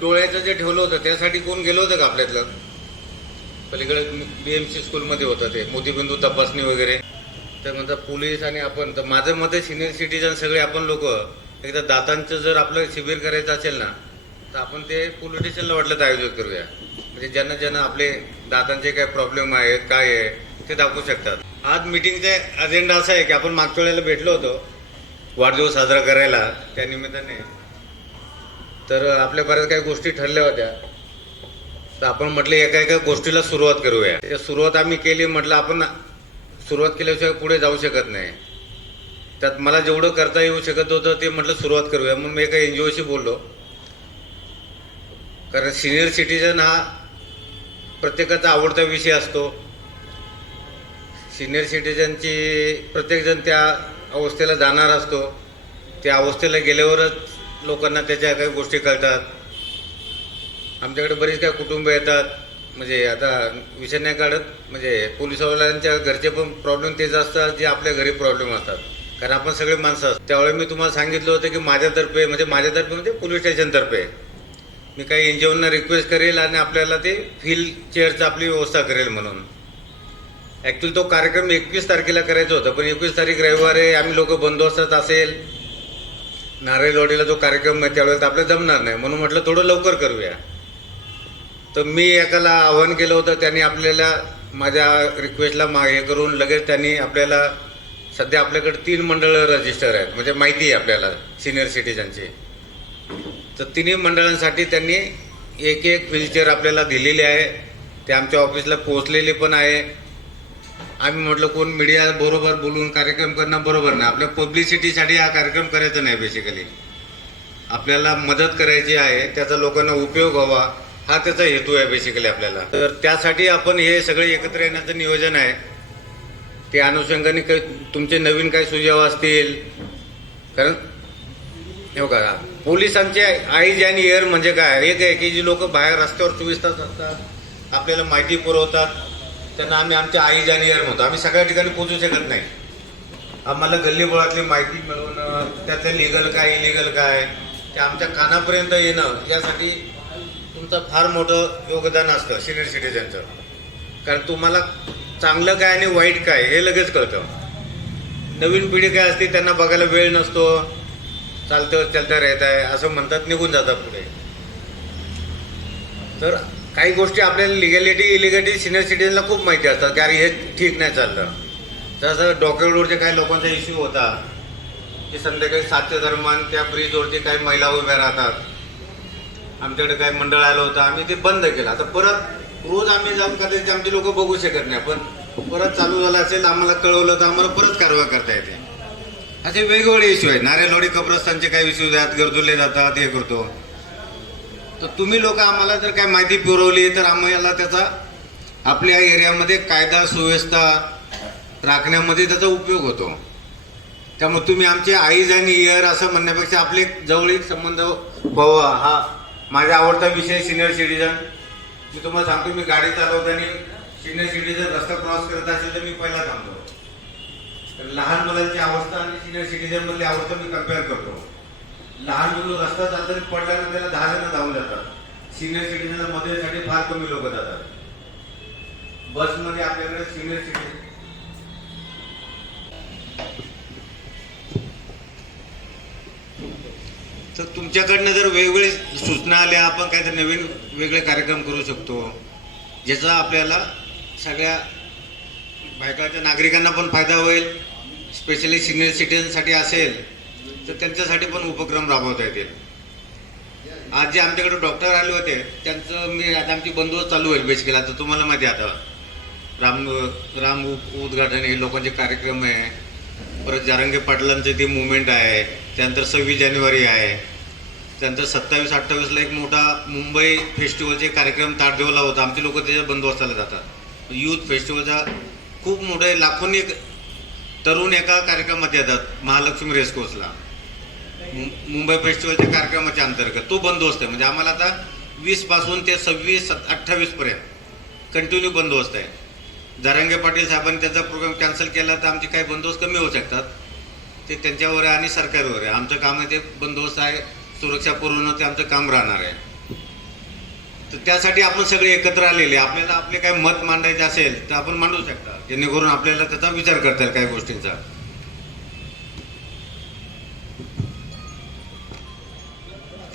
डोळ्याचं जे ठेवलं होतं त्यासाठी कोण गेलं होतं का आपल्यातलं? पलीकडे बी एम सी स्कूलमध्ये होतं ते मोतीबिंदू तपासणी वगैरे. तर म्हणतात पोलीस आणि आपण तर माझं मते सिनियर सिटीजन सगळे आपण लोक एकदा दातांचं जर आपलं शिबिर करायचं असेल ना तर आपण ते पोलीस स्टेशनला वाटलं तर आयोजित करूया. म्हणजे ज्यांना ज्यांना आपले दातांचे काय प्रॉब्लेम आहेत काय आहे ते दाखवू शकतात. आज मिटिंगचा अजेंडा असा आहे की आपण मागच्या वेळेला भेटलो होतो वाढदिवस साजरा करायला त्या निमित्ताने तर आपल्या बऱ्याच काही गोष्टी ठरल्या होत्या. तर आपण म्हटलं एका एका गोष्टीला सुरुवात करूया. त्या सुरुवात आम्ही केली म्हटलं आपण सुरुवात केल्याशिवाय पुढे जाऊ शकत नाही. त्यात मला जेवढं करता येऊ शकत होतं ते म्हटलं सुरुवात करूया. म्हणून मी एका एन जी ओशी बोललो. कारण सिनियर सिटीजन हा प्रत्येकाचा आवडता विषय असतो. सिनियर सिटीजनची प्रत्येकजण त्या अवस्थेला जाणार असतो. त्या अवस्थेला गेल्यावरच लोकांना त्याच्या काही गोष्टी कळतात. आमच्याकडे बरीच काही कुटुंब येतात. म्हणजे आता विषय नाही काढत म्हणजे पोलिसवाल्यांच्या घरचे पण प्रॉब्लेम तेच असतात जे आपल्या घरी प्रॉब्लेम असतात. कारण आपण सगळे माणसं असतात त्यावेळी मी तुम्हाला सांगितलं होतं की माझ्यातर्फे म्हणजे माझ्यातर्फे म्हणजे पोलीस स्टेशनतर्फे. मी काही एन जी ओना रिक्वेस्ट करेल आणि आपल्याला ते व्हील चेअरचं आपली व्यवस्था करेल म्हणून. ॲक्च्युली तो कार्यक्रम एकवीस तारखेला करायचा होता पण एकवीस तारीख रविवार आहे आम्ही लोक बंदोबस्तात असेल. नारेलवाडीला जो कार्यक्रम आहे त्यावेळेस आपल्याला जमणार नाही. म्हणून म्हटलं थोडं लवकर करूया. तर मी एकाला आव्हान केलं होतं त्यांनी आपल्याला माझ्या रिक्वेस्टला मा हे करून लगेच त्यांनी आपल्याला सध्या आपल्याकडे तीन मंडळं रजिस्टर आहेत. म्हणजे माहिती आहे आपल्याला सिनियर सिटीजनची तर तिन्ही मंडळांसाठी त्यांनी एक एक व्हीलचेअर आपल्याला दिलेली आहे. ते आमच्या ऑफिसला पोहोचलेली पण आहे. आम्ही म्हटलं कोण मीडिया बरोबर बोलून कार्यक्रम करणं बरोबर नाही. आपल्या पब्लिसिटीसाठी हा कार्यक्रम करायचा नाही बेसिकली आपल्याला मदत करायची आहे त्याचा लोकांना उपयोग व्हावा हा त्याचा हेतू आहे बेसिकली आपल्याला. तर त्यासाठी आपण हे सगळे एकत्र येण्याचं नियोजन आहे. ते अनुषंगाने काही तुमचे नवीन काही सुझाव असतील. कारण हे बघा पोलिसांचे आईज आणि एअर म्हणजे काय? एक आहे की जी लोक बाहेर रस्त्यावर चोवीस तास असतात आपल्याला माहिती पुरवतात. त्यांना आम्ही आमच्या आई आणि म्हणतो. आम्ही सगळ्या ठिकाणी पोचू शकत नाही. आम्हाला गल्लीबोळातली माहिती मिळवणं त्यातलं लिगल काय इलिगल काय ते आमच्या कानापर्यंत येणं यासाठी तुमचं फार मोठं योगदान असतं सिनियर सिटीजनचं कारण तुम्हाला चांगलं काय आणि वाईट काय हे लगेच कळतं. नवीन पिढी काय असते त्यांना बघायला वेळ नसतो. चालतं चालतं राहत आहे असं म्हणतात निघून जातात पुढे. तर काही गोष्टी आपल्याला लिगॅलिटी इलिगॅलिटी सिनियर सिटीजनला खूप माहिती असतात की अरे हे ठीक नाही चाललं. तसं डॉक्युमेंटवरचे काही लोकांचा इश्यू होता. की संध्याकाळी सातच्या दरम्यान त्या ब्रिजवरती काही महिला उभ्या राहतात. आमच्याकडे काही मंडळ आलं होतं आम्ही ते बंद केलं. आता परत रोज आम्ही जाऊन कदाचित आमची लोक बघू शकत नाही पण परत चालू झालं असेल आम्हाला कळवलं तर आम्हाला परत कारवाई करता येते. असे वेगवेगळे इश्यू आहेत. नारेलवाडी कब्रस्तानचे काही इश्यूज आहेत गरजुले जातात हे करतो. तर तुम्ही लोक आम्हाला जर काय माहिती पुरवली तर आम्हाला त्याचा आपल्या एरियामध्ये कायदा सुव्यवस्था राखण्यामध्ये त्याचा उपयोग होतो. त्यामुळे तुम्ही आमचे आईज आणि इयर असं म्हणण्यापेक्षा आपले जवळीक संबंध व्हावा हा माझा आवडता विषय सिनियर सिटीजन मी तुम्हाला सांगतो मी गाडी चालवताना सिनियर सिटीजन रस्ता क्रॉस करत असेल तर मी पहिला थांबतो. तर लहान मुलांची अवस्था आणि सिनियर सिटीजनमधली अवस्था मी कंपेअर करतो. लहान मुलं रस्ता चालताना पडल्यानं त्याला दहा जण धावून जातात. सिनियर सिटीजन मदतीसाठी फार कमी लोक जातात. बसमध्ये आपल्याकडे सिनियर सिटीजन तर तुमच्याकडनं जर वेगवेगळे सूचना आल्या आपण काहीतरी नवीन वेगळे कार्यक्रम करू शकतो. ज्याचा आपल्याला सगळ्या बायकाच्या नागरिकांना पण फायदा होईल. स्पेशली सिनियर सिटीजनसाठी असेल तर त्यांच्यासाठी पण उपक्रम राबवता येतील. आज जे आमच्याकडे डॉक्टर आले होते त्यांचं मी आता आमची बंदोबस्त चालू होईल केला तर तुम्हाला माहिती आता. राम राम उप- उद्घाटन हे लोकांचे कार्यक्रम आहे. परत जारंगे पाटलांचं ते मुवमेंट आहे. त्यानंतर सव्वीस जानेवारी आहे. त्यानंतर सत्तावीस अठ्ठावीसला एक मोठा मुंबई फेस्टिवलचे कार्यक्रम ताटदेवला होता. आमचे लोक त्याच्या बंदोबस्ताला जातात. यूथ फेस्टिवलचा खूप मोठे लाखोंनी तरुण एका कार्यक्रमात येतात महालक्ष्मी रेसकोर्सला मुंबई फेस्टिवलच्या कार्यक्रमाच्या अंतर्गत. तो बंदोबस्त आहे. म्हणजे आम्हाला आता वीसपासून ते सव्वीस अठ्ठावीसपर्यंत कंटिन्यू बंदोबस्त आहे. जारंगे पाटील साहेबांनी त्याचा प्रोग्राम कॅन्सल केला तर आमचे काही बंदोबस्त कमी होऊ शकतात. ते त्यांच्यावर आहे आणि सरकारवर आहे. आमचं काम आहे ते बंदोबस्त आहे. सुरक्षा पुरवणं ते आमचं काम राहणार आहे. तर त्यासाठी आपण सगळे एकत्र आलेले. आपल्याला आपले काय मत मांडायचे असेल तर आपण मांडू शकता. जेणेकरून आपल्याला त्याचा विचार करता येईल काही गोष्टींचा.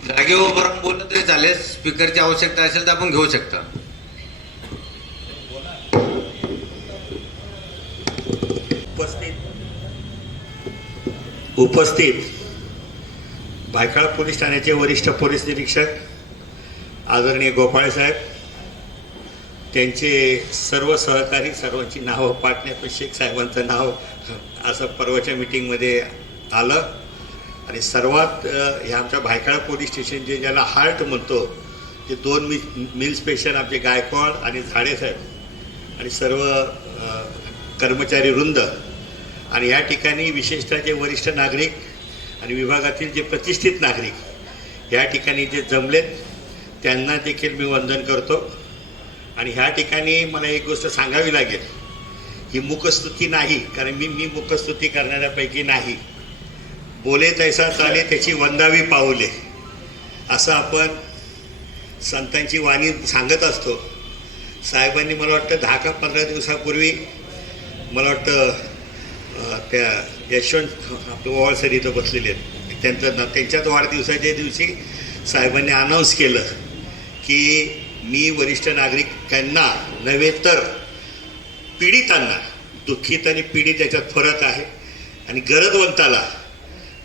जागेवर बरं बोललं तरी चालेल. स्पीकरची आवश्यकता असेल तर आपण घेऊ शकता. उपस्थित. उपस्थित. भायखळा पोलीस ठाण्याचे वरिष्ठ पोलीस निरीक्षक आदरणीय गोपाळे साहेब. त्यांचे सर्व सहकारी सर्वांची नावं पाटण्यापेक्षा शेख साहेबांचं नाव असं परवाच्या मिटिंगमध्ये आलं. आणि सर्वात हे आमच्या भायखळा पोलीस स्टेशन जे ज्याला हार्ट म्हणतो ते दोन मि मिल स्पेशल आमचे गायकवाड आणि झाडे साहेब आणि सर्व कर्मचारी वृंद. आणि या ठिकाणी विशेषतः जे वरिष्ठ नागरिक आणि विभागातील जे प्रतिष्ठित नागरिक या ठिकाणी जे जमलेत त्यांना देखील मी वंदन करतो. आणि ह्या ठिकाणी मला एक गोष्ट सांगावी लागेल. ही मुखस्तुती नाही कारण मी मी मुखस्तुती करणाऱ्यापैकी नाही. बोले तैसा चाले त्याची वंदावी पाऊले. असं आपण संतांची वाणी सांगत असतो. साहेबांनी मला वाटतं दहा का पंधरा दिवसापूर्वी मला वाटतं त्या यशवंत आपलं ओवाळसर इथं बसलेले आहेत. त्यांचं ना त्यांच्याच वाढदिवसाच्या दिवशी साहेबांनी अनाऊन्स केलं की मी वरिष्ठ नागरिकांना नव्हे तर पीडितांना दुःखित आणि पीडित याच्यात फरक आहे आणि गरजवंताला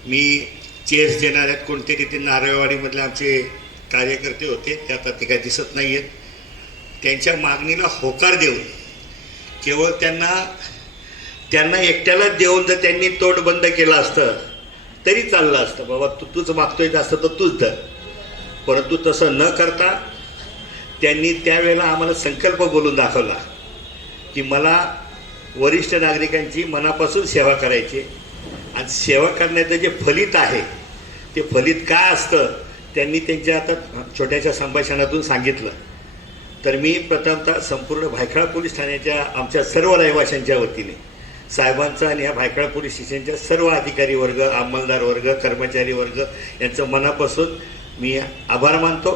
मी चेस देणाऱ्यात कोणते तिथे नारळवाडीमधले आमचे कार्यकर्ते होते ते आता ते काय दिसत नाही आहेत त्यांच्या मागणीला होकार देऊन केवळ त्यांना त्यांना एकट्यालाच देऊन जर त्यांनी तोंड बंद केलं असतं तरी चाललं असतं. बाबा तू तूच मागतोय असतं तर तूच धर. परंतु तसं न करता त्यांनी त्यावेळेला आम्हाला संकल्प बोलून दाखवला की मला वरिष्ठ नागरिकांची मनापासून सेवा करायची आणि सेवा करण्याचं जे फलित आहे ते फलित काय असतं त्यांनी त्यांच्या आता छोट्याशा संभाषणातून सांगितलं. तर मी प्रथमतः संपूर्ण भायखळा पोलीस ठाण्याच्या आमच्या सर्व रहिवाशांच्या वतीने साहेबांचा आणि ह्या भायखळा पोलीस स्टेशनच्या सर्व अधिकारी वर्ग अंमलदार वर्ग कर्मचारी वर्ग यांचं मनापासून मी आभार मानतो.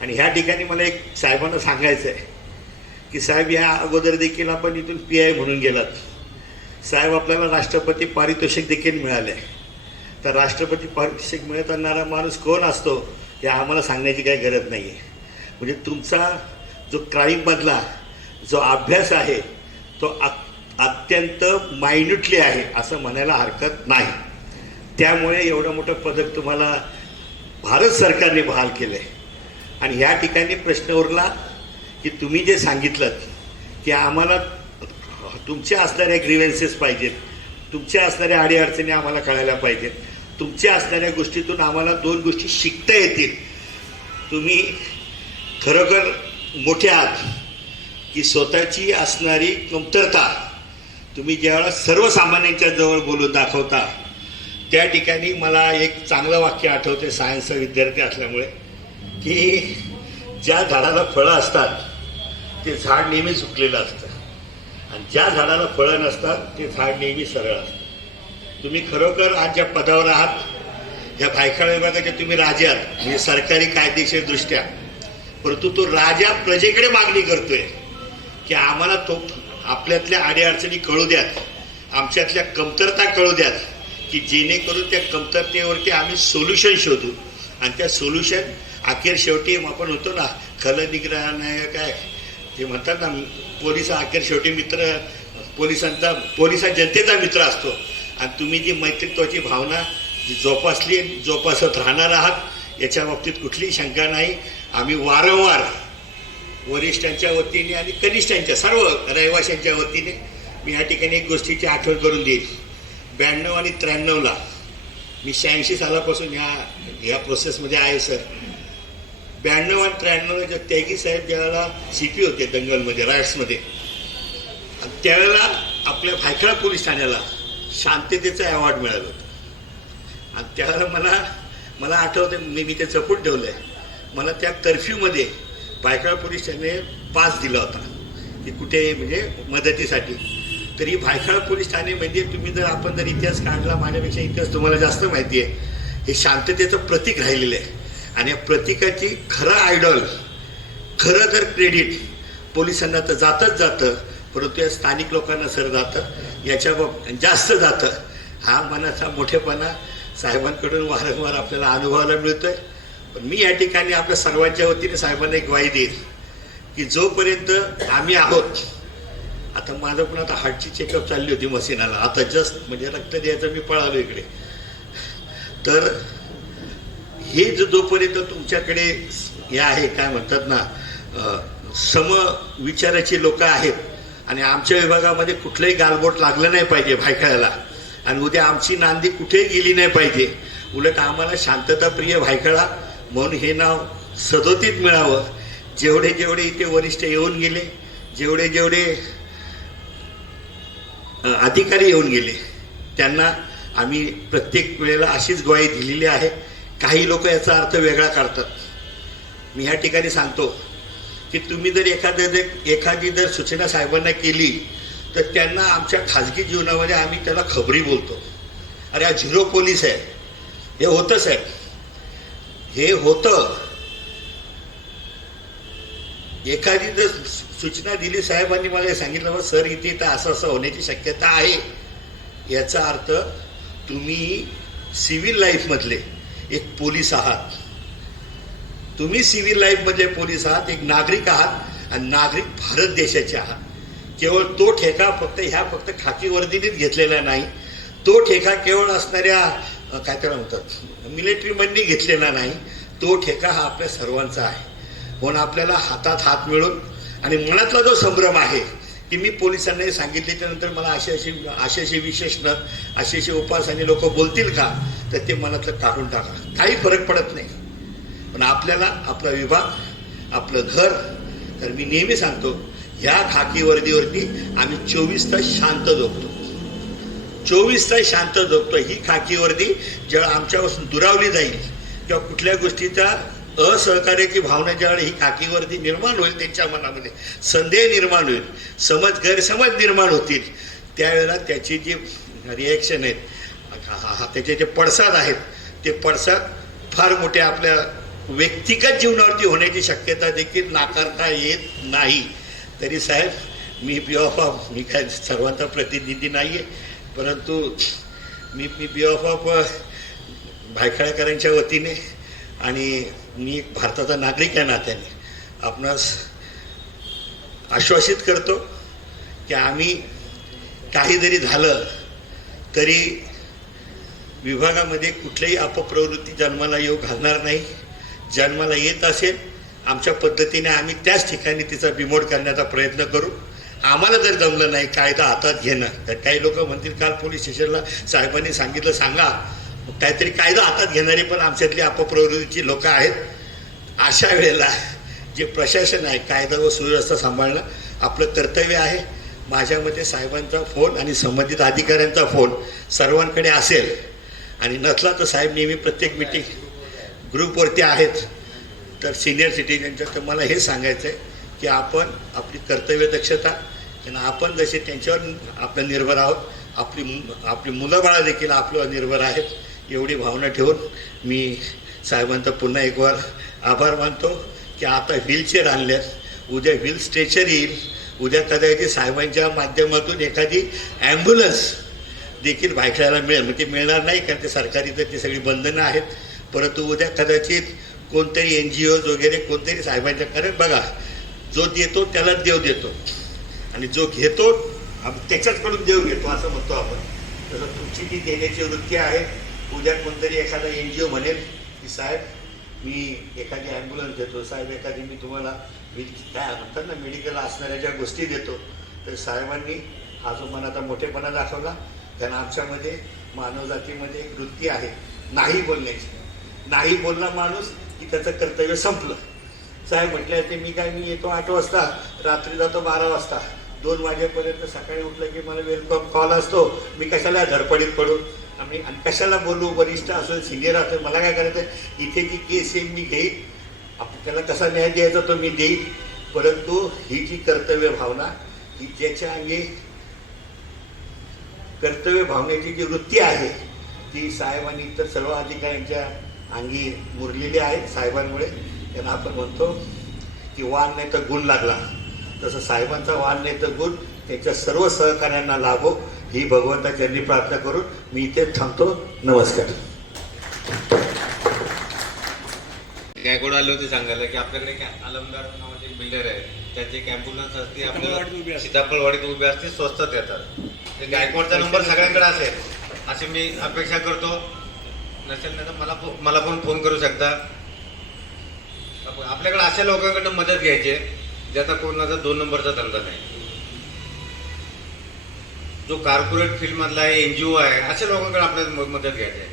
आणि ह्या ठिकाणी मला एक साहेबांना सांगायचं आहे की साहेब या अगोदर देखील आपण इथून पी आय म्हणून गेलात. साहेब आपल्याला राष्ट्रपती पारितोषिक देखील मिळाले. तर राष्ट्रपती पारितोषिक मिळत आणणारा माणूस कोण असतो हे आम्हाला सांगण्याची काही गरज नाही आहे म्हणजे तुमचा जो क्राईममधला जो अभ्यास आहे तो अत्यंत मायन्युटली आहे असं म्हणायला हरकत नाही. त्यामुळे एवढं मोठं पदक तुम्हाला भारत सरकारने बहाल केलं आहे आणि ह्या ठिकाणी प्रश्न उरला की तुम्ही जे सांगितलं की आम्हाला तुमच्या असणाऱ्या ग्रीवेन्सेस पाहिजेत. तुमच्या असणाऱ्या अडीअडचणी आम्हाला कळायला पाहिजेत. तुमच्या असणाऱ्या गोष्टीतून आम्हाला दोन गोष्टी शिकता येतील. तुम्ही खरोखर मोठे आहात की स्वतःची असणारी कमतरता तुम्ही ज्यावेळेला सर्वसामान्यांच्या जवळ बोलून दाखवता त्या ठिकाणी मला एक चांगलं वाक्य आठवते सायन्सचा विद्यार्थी असल्यामुळे की ज्या झाडाला फळं असतात ते झाड नेहमी झुकलेलं असतं. आणि ज्या झाडाला फळं नसतात ते झाड नेहमी सरळ असतं. तुम्ही खरोखर आज ज्या पदावर आहात या भायखळा विभागाचे तुम्ही राजे आहात म्हणजे सरकारी कायदेशीर दृष्ट्या परंतु तो राजा प्रजेकडे मागणी करतोय की आम्हाला तो आपल्यातल्या अडीअडचणी कळू द्यात आमच्यातल्या कमतरता कळू द्यात की जेणेकरून त्या कमतरतेवरती आम्ही सोल्युशन शोधू. आणि त्या सोल्युशन अखेर शेवटी आपण होतो ना खल निग्रह काय ते म्हणतात ना पोलीस अखेर शेवटी मित्र पोलिसांचा पोलिसा जनतेचा मित्र असतो. आणि तुम्ही जी मैत्रित्वाची भावना जी जोपासली जोपासत राहणार आहात याच्या बाबतीत कुठलीही शंका नाही. आम्ही वारंवार वरिष्ठांच्या वतीने आणि कनिष्ठांच्या सर्व रहिवाशांच्या वतीने मी या ठिकाणी एक गोष्टीची आठवण करून देईल ब्याण्णव आणि त्र्याण्णवला मी शहाऐंशी सालापासून ह्या ह्या प्रोसेसमध्ये आहे सर ब्याण्णव आणि त्र्याण्णवच्या त्यागी साहेब ज्यावेळेला सी पी होते दंगलमध्ये रायट्समध्ये आणि त्यावेळेला आपल्या भायखळा पोलीस ठाण्याला शांततेचा अवॉर्ड मिळाला होता. आणि त्यावेळेला मला मला आठवतं मी मी ते जपून ठेवलं आहे मला त्या कर्फ्यूमध्ये भायखळा पोलीस ठाणे पास दिला होता. की कुठे म्हणजे मदतीसाठी. तरी भायखळा पोलीस ठाणे म्हणजे तुम्ही जर आपण जर इतिहास काढला माझ्यापेक्षा इतिहास तुम्हाला जास्त माहिती आहे. हे शांततेचं प्रतीक राहिलेलं आहे. आणि या प्रतीकाची खरं आयडॉल खरं तर क्रेडिट पोलिसांना तर जातच जातं परंतु या स्थानिक लोकांना सर जातं याच्या बाब जास्त जातं. हा मनाचा मोठेपणा साहेबांकडून वारंवार आपल्याला अनुभवायला मिळतोय. पण मी या ठिकाणी आपल्या सर्वांच्या वतीने साहेबांना एक ग्वाही देईल की जोपर्यंत आम्ही आहोत आता माझं पण आता हार्टची चेकअप चालली होती मशीनाला. आता जस्ट म्हणजे रक्त द्यायचं मी पळालो इकडे. तर हे जोपर्यंत तुमच्याकडे हे आहे काय म्हणतात ना सम विचाराची लोक आहेत आणि आमच्या विभागामध्ये कुठलंही गालबोट लागलं नाही पाहिजे भायखळ्याला आणि उद्या आमची नांदी कुठेही गेली नाही पाहिजे. उलट आम्हाला शांतताप्रिय भायखळा म्हणून हे नाव सदोतीत मिळावं. जेवढे जेवढे इथे वरिष्ठ येऊन गेले जेवढे जेवढे अधिकारी येऊन गेले त्यांना आम्ही प्रत्येक वेळेला अशीच ग्वाही दिलेली आहे. काही लोक याचा अर्थ वेगळा काढतात. मी ह्या ठिकाणी सांगतो की तुम्ही जर एखाद्या जर एखादी जर सूचना साहेबांना केली तर त्यांना आमच्या खाजगी जीवनामध्ये आम्ही त्याला खबरी बोलतो. अरे हा झिरो पोलीस आहे. हे होतं साहेब. हे होतं. एखादी जर सूचना दिली साहेबांनी मला सांगितलं बा सर इथे तर असं असं होण्याची शक्यता आहे. याचा अर्थ तुम्ही सिव्हिल लाईफमधले. एक पोलीस आहात. तुम्ही सिव्हिल लाईफमध्ये पोलीस आहात एक नागरिक आहात आणि नागरिक भारत देशाचे आहात. केवळ तो ठेका फक्त ह्या फक्त खाकी वर्दीनीच घेतलेला नाही. तो ठेका केवळ असणाऱ्या काय त्याला म्हणतात मिलिटरीमधनी घेतलेला नाही. तो ठेका हा आपल्या सर्वांचा आहे. म्हणून आपल्याला हातात हात मिळून आणि मनातला जो संभ्रम आहे की मी पोलिसांनी सांगितल्याच्या नंतर मला अशाशी आशाशी विशेष न विशेषणं असे अशी उपासाने लोक बोलतील का? तर ते मनातलं काढून टाका. काही फरक पडत नाही. पण आपल्याला आपला विभाग आपलं घर तर मी नेहमी सांगतो ह्या खाकी वर्दीवरती आम्ही चोवीस तास शांत झोपतो. चोवीस तास शांत झोपतो. ही खाकी वर्दी जेव्हा आमच्यापासून दुरावली जाईल किंवा कुठल्या गोष्टीचा असहकार्याची भावना ज्यावेळी ही काकीवरती निर्माण होईल त्यांच्या मनामध्ये संदेह निर्माण होईल समज गैरसमज निर्माण होतील त्यावेळेला त्याची जी रिॲक्शन आहेत हा- हा- त्याचे जे पडसाद आहेत ते पडसाद फार मोठे आपल्या व्यक्तिगत जीवनावरती होण्याची शक्यता देखील नाकारता येत नाही तरी साहेब मी बी ऑफ ऑफ मी काय सर्वांचा प्रतिनिधी नाही आहे परंतु मी मी बी ऑफ ऑफ भायखळाकरांच्या वतीने आणि मी एक भारताचा नागरिक या नात्याने. आपणास आश्वासित करतो की आम्ही काही जरी झालं तरी विभागामध्ये कुठल्याही अपप्रवृत्ती जन्माला येऊ घालणार नाही. जन्माला येत असेल आमच्या पद्धतीने आम्ही त्याच ठिकाणी तिचा बिमोड करण्याचा प्रयत्न करू. आम्हाला जर जमलं नाही कायदा हातात घेणं तर काही लोक म्हणतील काल पोलीस स्टेशनला साहेबांनी सांगितलं सांगा काहीतरी कायदा हातात घेणारे पण आमच्यातली अपप्रवृत्तीची लोक आहेत. अशा वेळेला जे प्रशासन आहे कायदा व सुव्यवस्था सांभाळणं आपलं कर्तव्य आहे. माझ्या मते साहेबांचा फोन आणि संबंधित अधिकाऱ्यांचा फोन सर्वांकडे असेल आणि नसला तर साहेब नेहमी प्रत्येक मिटिंग ग्रुपवरती आहेत. तर सिनियर सिटीजनच्या तर मला हे सांगायचं आहे की आपण आपली कर्तव्य दक्षता आणि आपण जसे त्यांच्यावर आपलं निर्भर आहोत आपली मु- आपली मुलं बाळा देखील आपल्यावर निर्भर आहेत. एवढी भावना ठेवून मी साहेबांचा पुन्हा एक वार आभार मानतो की आता व्हीलचेअर आणल्यात. उद्या व्हील स्ट्रेचर येईल. उद्या कदाचित साहेबांच्या माध्यमातून एखादी ॲम्ब्युलन्स देखील भायखळ्याला मिळेल. म्हणजे मिळणार नाही कारण ते सरकारी तर ती सगळी बंधनं आहेत. परंतु उद्या कदाचित कोणतरी एन जी ओज वगैरे कोणतरी साहेबांच्या कारण बघा जो देतो त्यालाच देव देतो. आणि जो घेतो त्याच्याचकडून देव घेतो असं म्हणतो आपण. तसं तुमची जी देण्याची वृत्ती आहे उद्या कोणतरी एखादा एन जी ओ म्हणेल की साहेब मी एखादी ॲम्ब्युलन्स देतो. साहेब एखादी मी तुम्हाला मी काय म्हणतात ना मेडिकल असणाऱ्या ज्या गोष्टी देतो तर साहेबांनी हा जो मनाचा मोठेपणा दाखवला कारण आमच्यामध्ये मानवजातीमध्ये एक वृत्ती आहे नाही बोलण्याची. नाही बोलला माणूस की त्याचं कर्तव्य संपलं. साहेब म्हटले ते मी काय मी येतो आठ वाजता रात्री जातो बारा वाजता. दोन वाजेपर्यंत सकाळी उठलं की मला वेलकम कॉल असतो. मी कशाला धडपडीत पडू? आम्ही आणि कशाला बोलू? वरिष्ठ असेल सिनियर असेल मला काय करायचं इथे जी केस आहे मी घेईन. आपण त्याला कसा न्याय द्यायचा तो मी देईन. परंतु ही जी कर्तव्य भावना ही ज्याच्या अंगी कर्तव्य भावनेची जी वृत्ती आहे ती साहेबांनी इतर सर्व अधिकाऱ्यांच्या अंगी मुरलेली आहे साहेबांमुळे. त्यांना आपण म्हणतो की वाण नाही तर गुण लागला. तसं साहेबांचा वाण नाही तर गुण त्यांच्या सर्व सहकार्यांना लाभो. ही भगवंताच्यांनी प्रार्थना करून मी इथे थांबतो. नमस्कार. गायकवाड आले होते सांगायला की आपल्याकडे आलमदार नावाचे बिल्डर आहे त्याची एक ॲम्ब्युलन्स असते आपल्याला सीताफळवाडीत उभे असते स्वस्तात येतात. ते गायकवाडचा नंबर सगळ्यांकडे असेल. अशी मी अपेक्षा करतो. नसेल नाही तर मला मला पण फोन करू शकता. आपल्याकडे अशा लोकांकडनं मदत घ्यायची आहे, ज्याचा कोणाचा दोन नंबरचा धंदा नाही. जो कार्पोरेट फील्डमधला आहे एन जी ओ आहे अशा लोकांकडे आपल्याला म- मदत घ्यायची आहे.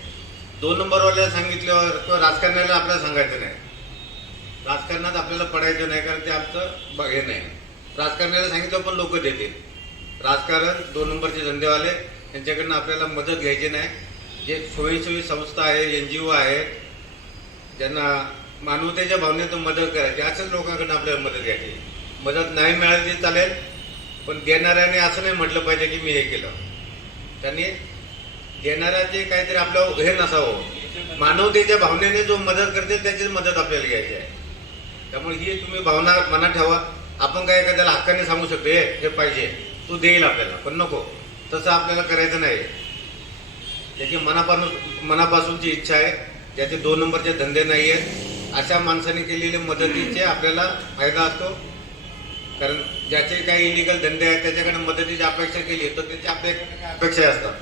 दोन नंबरवाल्याला सांगितल्यावर किंवा राजकारण्याला आपल्याला सांगायचं नाही. राजकारणात आपल्याला पडायचं नाही कारण ते आमचं ब- हे नाही. राजकारण्याला सांगितलं पण लोक देतील. राजकारण दोन नंबरचे धंदेवाले यांच्याकडनं आपल्याला मदत घ्यायची नाही. जे स्वयंसेवी संस्था आहे एन जी ओ आहे ज्यांना मानवतेच्या भावनेतून मदत करायची अशाच लोकांकडनं आपल्याला मदत घ्यायची. मदत नाही मिळाली तरी चालेल पण देणाऱ्याने असं नाही म्हटलं पाहिजे की मी हे केलं. त्यांनी देणाऱ्याचे काहीतरी आपलं हे नसावं. मानवतेच्या भावनेने जो मदत करते त्याचीच मदत आपल्याला घ्यायची आहे. त्यामुळे ही तुम्ही भावना मनात ठेवा. आपण काय एखाद्याला हक्काने सांगू शकतो हे हे पाहिजे. तू देईल आपल्याला. पण नको. तसं आपल्याला करायचं नाही. त्याची मनापासून मनापासूनची इच्छा आहे. ज्याचे दोन नंबरचे धंदे नाही आहेत अशा माणसाने केलेले मदतीचे आपल्याला फायदा असतो. कारण ज्याचे काही इलिगल धंदे आहेत त्याच्याकडे मदतीची अपेक्षा केली तर त्याची आपल्या अपेक्षा असतात?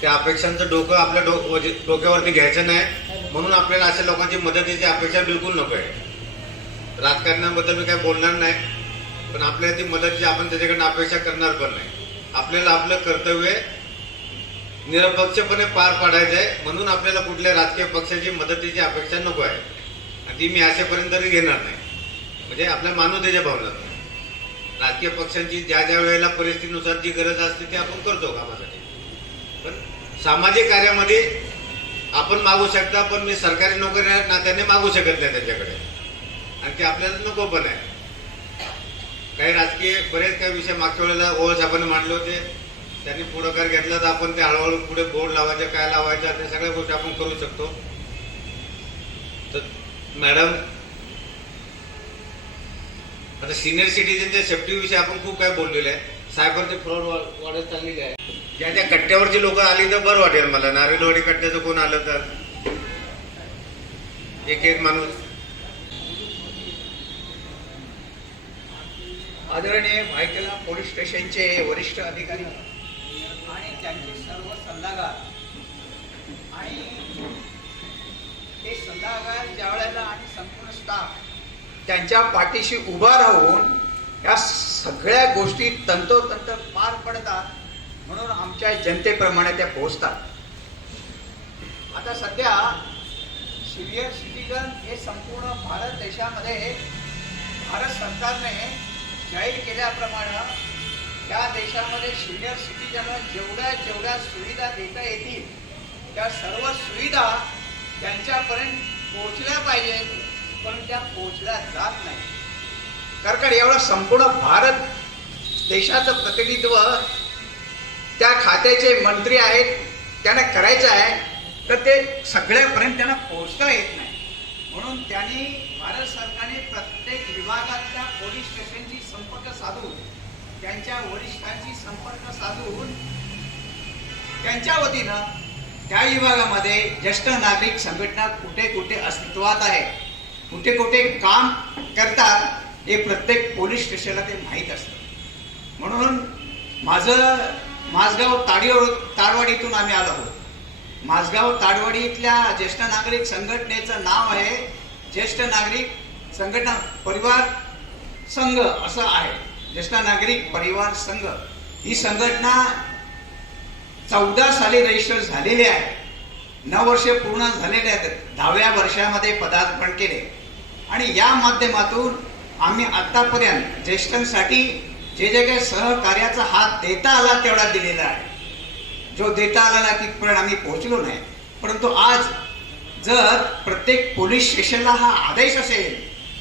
त्या अपेक्षांचं डोकं आपल्या डो म्हणजे डोक्यावरती घ्यायचं नाही म्हणून आपल्याला अशा लोकांची मदतीची अपेक्षा बिलकुल नको आहे. राजकारणाबद्दल मी काय बोलणार नाही पण आपल्याला ती मदतीची आपण त्याच्याकडनं अपेक्षा करणार पण नाही. आपल्याला आपलं कर्तव्य निरपक्षपणे पार पाडायचं आहे म्हणून आपल्याला कुठल्या राजकीय पक्षाची मदतीची अपेक्षा नको आहे. आणि ती मी अशापर्यंत तरी घेणार नाही. म्हणजे आपल्या मानवतेच्या भावना. राजकीय पक्षांची ज्या ज्या वेळेला परिस्थितीनुसार जी गरज असते ते आपण करतो कामासाठी. पण सामाजिक कार्यामध्ये आपण मागू शकता पण मी सरकारी नोकरी नात्याने मागू शकत नाही त्यांच्याकडे. आणि ते आपल्याला नको पण आहे. काही राजकीय बरेच काही विषय मागच्या वेळेला ओळ साहेबांनी मांडले होते. त्यांनी पुढाकार घेतला तर आपण ते हळूहळू पुढे बोर्ड लावायचं काय लावायचं ते सगळ्या गोष्टी आपण करू शकतो. तर मॅडम आता सिनियर सिटीजनच्या सेफ्टी विषयी आपण खूप काय बोललेलं आहे. सायबरचे फ्रॉड वाढत चाललेले आहे. ज्या ज्या कट्ट्यावरची लोक आली तर बरं वाटेल मला. नारेलवाडी कट्ट्याचं कोण आलं तर? एक एक माणूस. आदरणीय भायखला पोलीस स्टेशनचे वरिष्ठ अधिकारी आणि त्यांचे सर्व सल्लागार. आणि ते सल्लागार ज्या वेळेला आणि संपूर्ण स्टाफ त्यांच्या पाठीशी उभा राहून या सगळ्या गोष्टी तंतोतंत पार पडतात. म्हणून आमच्या जनतेप्रमाणे त्या पोहोचतात. आता सध्या सिनियर सिटीजन हे संपूर्ण भारत देशामध्ये भारत सरकारने जाहीर केल्याप्रमाणे त्या देशामध्ये सिनियर सिटीजनला जेवढ्या जेवढ्या सुविधा देता येतील त्या सर्व सुविधा त्यांच्यापर्यंत पोहोचल्या पाहिजेत. पण त्या पोहोचल्या जात नाही. कारण कारण एवढा संपूर्ण भारत देशाचं प्रतिनिधित्व त्या खात्याचे मंत्री आहेत त्यांना करायचं आहे तर ते सगळ्यापर्यंत त्यांना पोहोचता येत नाही. म्हणून त्यांनी भारत सरकारने प्रत्येक विभागातल्या पोलीस स्टेशनशी संपर्क साधून त्यांच्या वरिष्ठांशी संपर्क साधून त्यांच्या वतीनं त्या विभागामध्ये ज्येष्ठ नागरिक संघटना कुठे कुठे अस्तित्वात आहे कुठे कुठे काम करतात हे प्रत्येक पोलीस स्टेशनला ते माहीत असतं. म्हणून माझं माझगाव ताडीवर ताडवाडीतून आम्ही आलो आहोत. माझगाव ताडवाडी इथल्या ज्येष्ठ नागरिक संघटनेचं नाव आहे. ज्येष्ठ नागरिक संघटना परिवार संघ असं आहे. ज्येष्ठ नागरिक परिवार संघ. ही संघटना चौदा साली रजिस्टर झालेली आहे. नऊ वर्षे पूर्ण झालेले आहेत. दहाव्या वर्षामध्ये पदार्पण केले. आणि या माध्यमातून आम्ही आतापर्यंत ज्येष्ठांसाठी जे जे काही सहकार्याचा हात देता आला तेवढा दिलेला आहे. जो देता आला ना तिथपर्यंत आम्ही पोहोचलो नाही. परंतु आज जर प्रत्येक पोलीस स्टेशनला हा आदेश असेल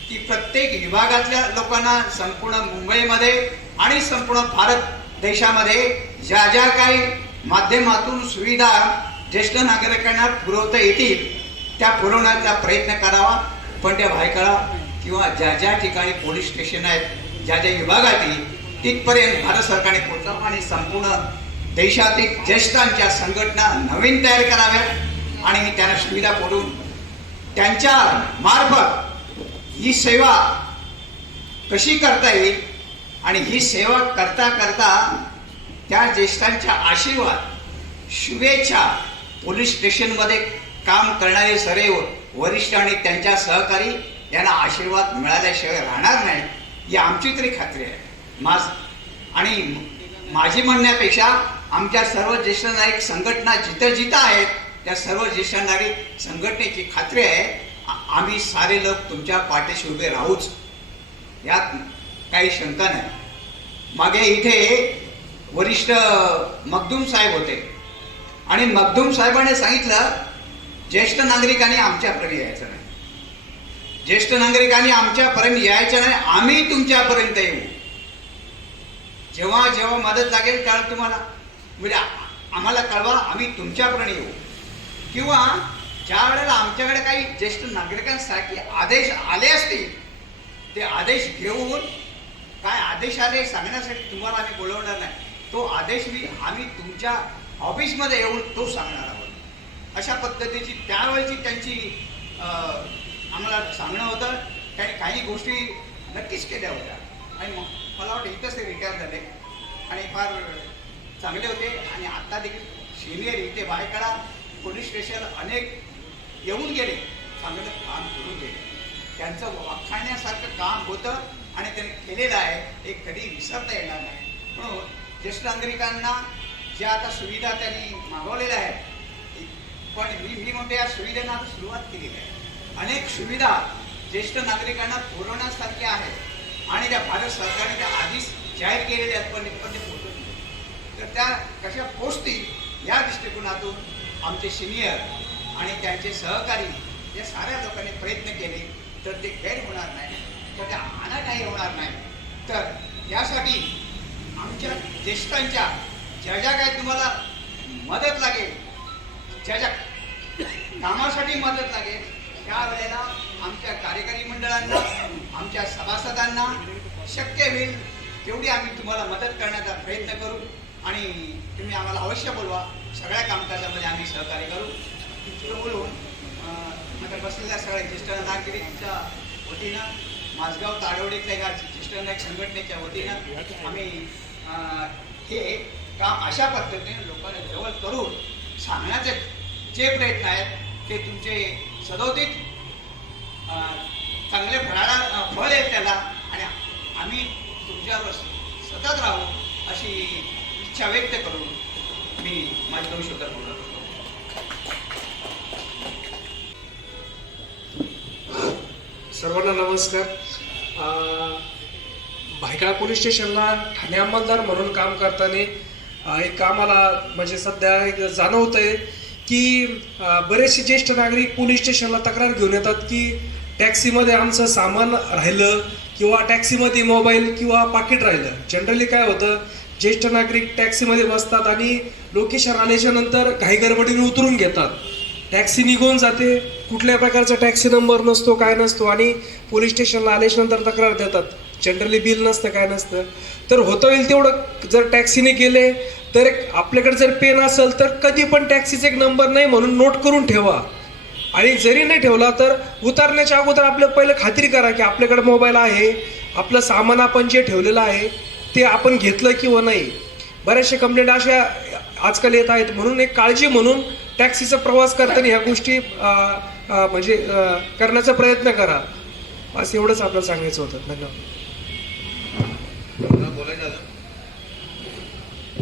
की प्रत्येक विभागातल्या लोकांना संपूर्ण मुंबईमध्ये आणि संपूर्ण भारत देशामध्ये ज्या ज्या काही माध्यमातून सुविधा ज्येष्ठ नागरिकांना पुरवता येतील त्या पुरवण्याचा प्रयत्न करावा. पण त्या भायकाळा किंवा ज्या ज्या ठिकाणी पोलीस स्टेशन आहेत ज्या ज्या विभागातील तिथपर्यंत भारत सरकारने पोहोचावं आणि संपूर्ण देशातील ज्येष्ठांच्या संघटना नवीन तयार कराव्यात आणि मी त्यांना सुविधा पुरवून त्यांच्या मार्फत ही सेवा कशी करता येईल आणि ही सेवा करता करता त्या ज्येष्ठांच्या आशीर्वाद शुभेच्छा पोलीस स्टेशनमध्ये काम करणारे सरे वरिष्ठ आणि त्यांच्या सहकारी यांना आशीर्वाद मिळाल्याशिवाय राहणार नाही ही आमची तरी खात्री आहे. माझ आणि माझी म्हणण्यापेक्षा आमच्या सर्व ज्येष्ठ नागरिक संघटना जिथं जिथं आहेत त्या सर्व ज्येष्ठ नागरिक संघटनेची खात्री आहे आम्ही सारे लोक तुमच्या पाठीशी उभे राहूच. यात काही शंका नाही. मागे इथे वरिष्ठ मखदूम साहेब होते. आणि मखदूम साहेबाने सांगितलं ज्येष्ठ नागरिकांनी आमच्यापर्यंत यायचं नाही. ज्येष्ठ नागरिकांनी आमच्यापर्यंत यायचं नाही आम्ही तुमच्यापर्यंत येऊ. जेव्हा जेव्हा मदत लागेल त्यावेळेला तुम्हाला म्हणजे आम्हाला कळवा आम्ही तुमच्यापर्यंत येऊ. किंवा ज्या वेळेला आमच्याकडे काही ज्येष्ठ नागरिकांसाठी आदेश आले असतील ते आदेश घेऊन काय आदेश आले सांगण्यासाठी तुम्हाला आम्ही बोलवणार नाही. तो आदेश मी आम्ही तुमच्या ऑफिसमध्ये येऊन तो सांगणार आहोत. अशा पद्धतीची त्यावेळेची त्यांची आम्हाला सांगणं होतं त्यांनी काही गोष्टी नक्कीच केल्या होत्या. आणि मग मला वाटतं इथंच ते रिटायर झाले. आणि फार चांगले होते. आणि आता देखील सिनियर इथे बायकडा पोलीस स्टेशन अनेक येऊन गेले. चांगलं काम करून गेले. त्यांचं वाखाण्यासारखं काम होतं आणि त्यांनी केलेलं आहे. हे कधी विसरता येणार नाही. म्हणून ज्येष्ठ नागरिकांना ज्या आता सुविधा त्यांनी मागवलेल्या आहेत पण मी मी म्हणतो या सुविधेनं आता सुरुवात केलेली आहे. अनेक सुविधा ज्येष्ठ नागरिकांना पुरवण्यासारख्या आहेत आणि त्या भारत सरकारने त्या आधीच जाहीर केलेल्या आहेत पण पण ते पोहोचत नाही. तर त्या कशा पोचतील या दृष्टिकोनातून आमचे सिनियर आणि त्यांचे सहकारी या साऱ्या लोकांनी प्रयत्न केले तर ते गैर होणार नाही तर त्या अनाटाही होणार नाही. तर यासाठी आमच्या ज्येष्ठांच्या ज्या ज्या काय तुम्हाला मदत लागेल ज्या ज्या कामासाठी मदत लागेल त्यावेळेला आमच्या कार्यकारी मंडळांना आमच्या सभासदांना शक्य होईल तेवढी आम्ही तुम्हाला मदत करण्याचा प्रयत्न करू आणि तुम्ही आम्हाला अवश्य बोलवा. सगळ्या कामकाजामध्ये आम्ही सहकार्य करू. इतकं बोलून नंतर आता बसलेल्या सगळ्या ज्येष्ठ नागरिकच्या वतीनं माझगाव ताडवडीतल्या एका ज्येष्ठ नागरिक संघटनेच्या वतीनं आम्ही हे काम अशा पद्धतीने लोकांना जवळ करून सांगण्याचे जे प्रयत्न आहेत ते तुमचे सदोदित चांगले फळाला फळ येत त्याला आणि आम्ही तुमच्यावर सतत राहू अशी इच्छा व्यक्त करून मी माझे दोन शब्द बोलत होतो. सर्वांना नमस्कार. भायखळा पोलीस स्टेशनला ठाणे अंमलदार म्हणून काम करताना एक आम्हाला म्हणजे सध्या एक जाणवत आहे की बरेचसे ज्येष्ठ नागरिक पोलीस स्टेशनला तक्रार घेऊन येतात की टॅक्सीमध्ये आमचं सामान राहिलं किंवा टॅक्सीमध्ये मोबाईल किंवा पाकिट राहिलं. जनरली काय होतं ज्येष्ठ नागरिक टॅक्सीमध्ये बसतात आणि लोकेशन आल्याच्यानंतर घाईगडबडीने उतरून घेतात. टॅक्सी निघून जाते कुठल्या प्रकारचा टॅक्सी नंबर नसतो काय नसतो आणि पोलीस स्टेशनला आल्याच्यानंतर तक्रार देतात. जनरली बिल नसतं काय नसतं. तर होतं येईल तेवढं. जर टॅक्सीने गेले तर एक आपल्याकडे जर पेन असेल तर कधी पण टॅक्सीचा एक नंबर नाही म्हणून नोट करून ठेवा. आणि जरी नाही ठेवला तर उतरण्याच्या अगोदर आपलं पहिलं खात्री करा की आपल्याकडे मोबाईल आहे. आपलं सामान आपण जे ठेवलेलं आहे ते आपण घेतलं किंवा नाही. बऱ्याचशा कंप्लेंट अशा आजकाल येत आहेत. म्हणून एक काळजी म्हणून टॅक्सीचा प्रवास करताना ह्या गोष्टी म्हणजे करण्याचा प्रयत्न करा. असं एवढंच आपल्याला सांगायचं होतं. धन्यवाद. बोलायचं अजून?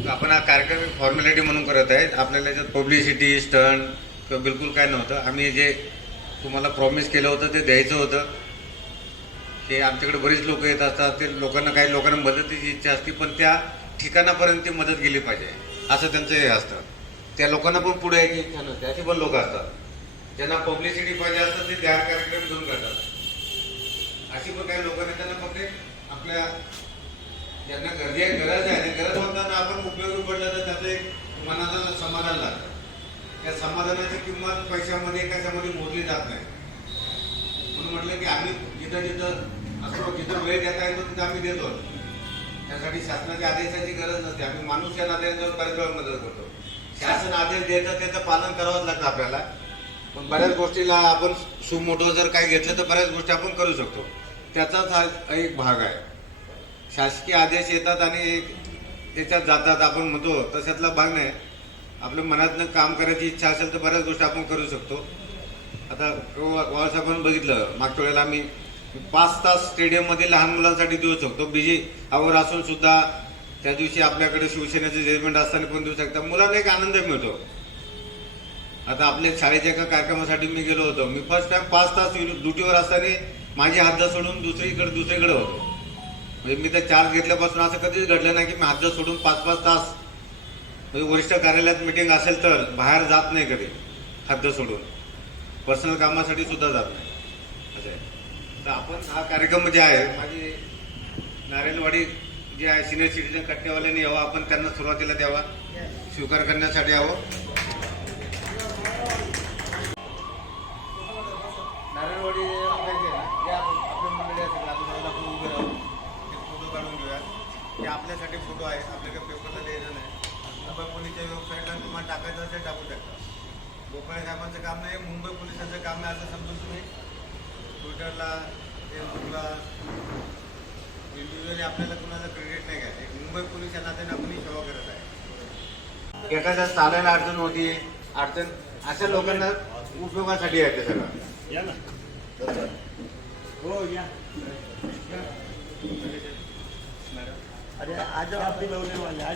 आपण हा कार्यक्रम फॉर्मॅलिटी म्हणून करत आहेत. आपल्याला याच्यात पब्लिसिटी स्टंट किंवा बिलकुल काय नव्हतं. आम्ही जे तुम्हाला प्रॉमिस केलं होतं ते द्यायचं होतं. ते आमच्याकडे बरीच लोक येत असतात. ते लोकांना काही लोकांना मदतीची इच्छा असते पण त्या ठिकाणापर्यंत ती मदत गेली पाहिजे. असं त्यांचं हे असतं. त्या लोकांना पण पुढे यायची इच्छा नसते. अशी पण लोक असतात. ज्यांना पब्लिसिटी पाहिजे असतात ते त्या कार्यक्रम घेऊन करतात. अशी पण काही लोकांना त्यांना फक्त आपल्या ज्यांना गरजे गरज आहे. आणि गरज होताना आपण उपयोगी पडलं तर त्याचं एक मनाला समाधान लागतं. त्या समाधानाची किंमत पैशामध्ये कशामध्ये मोजली जात नाही. म्हणून म्हटलं की आम्ही जिथं जिथं असतो जिथं वेळ देता येतो तिथं आम्ही देतो. त्यासाठी शासनाच्या आदेशाची गरज नसते. आम्ही माणूस या नात्याने जाऊन बऱ्याच मदत करतो. शासन आदेश देतं त्याचं पालन करावंच लागतं आपल्याला. पण बऱ्याच गोष्टीला आपण सुमोठं जर काही घेतलं तर बऱ्याच गोष्टी आपण करू शकतो. त्याचाच हा एक भाग आहे. शासकीय आदेश येतात आणि एक त्याच्यात जातात. आपण म्हणतो तशातला भाग नाही. आपल्या मनातनं काम करायची इच्छा असेल तर बऱ्याच गोष्टी आपण करू शकतो. आता वाळस बघितलं मागच्या वेळेला आम्ही पाच तास स्टेडियममध्ये लहान मुलांसाठी देऊ शकतो. बिजी आवर असून सुद्धा त्या दिवशी आपल्याकडे शिवसेनेचे जजमेंट असताना पण देऊ शकता. मुलांना एक आनंद मिळतो. आता आपल्या शाळेच्या एका कार्यक्रमासाठी मी गेलो होतो. मी फर्स्ट टाइम पाच तास ड्युटीवर असताना माझी हात सोडून दुसरीकडे दुसरीकडे होतो. म्हणजे मी तर चार्ज घेतल्यापासून असं कधीच घडलं नाही की मी हद्द सोडून पाच पाच तास म्हणजे वरिष्ठ कार्यालयात मिटिंग असेल तर बाहेर जात नाही कधी. हद्द सोडून. पर्सनल कामासाठी सुद्धा जात नाही. असं आहे. तर आपण हा कार्यक्रम जे आहे माझी नारेलवाडी जे आहे सिनियर सिटीजन कट्ट्यावाल्यांनी यावं आपण त्यांना सुरुवातीला द्यावा. स्वीकार करण्यासाठी यावं नारायणवाडी आपल्या जे आहे ना, जे आप- आपल्या मंडळी असेल आजूबाजूला आपण उभे राहू एक फोटो काढून घेऊया हे आपल्यासाठी फोटो आहे आपल्याकडे पेपरला द्यायचं नाही मुंबई पोलीसच्या वेबसाईटला तुम्हाला टाकायचं असेल टाकू शकता गोपाळ साहेबांचं काम नाही. मुंबई पोलिसांचं काम आहे असं समजून तुम्ही ट्विटरला फेसबुकला इंडिव्हिज्युअली आपल्याला कुणाला क्रेडिट नाही घ्यायचं. एक मुंबई पोलीस या नात्याने आपण ही सेवा करत आहे. एखाद्या चालायला अडचण होती अडचण अशा लोकांना उपयोगासाठी आहे ते सगळं. या ना. हो या. अरे आ जाओ आप भी लवले वाले आ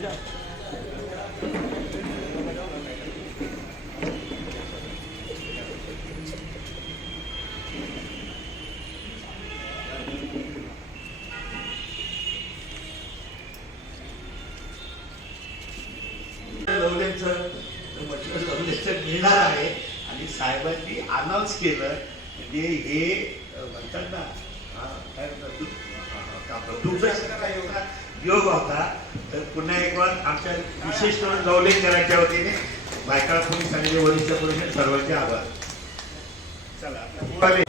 जाओ लवलेचं म्हटलं लवलेचं मिळणार आहे. आणि साहेबांनी अनाऊन्स केलं म्हणजे हे म्हणतात ना काय म्हणतात, योग होता. तर पुन्हा एक वेळ आमच्या विशेष करून लवलेकरांच्या वतीने. बायकाळ पोलीस आणि वरिष्ठ पोलीस सर्वांचे आभार. चला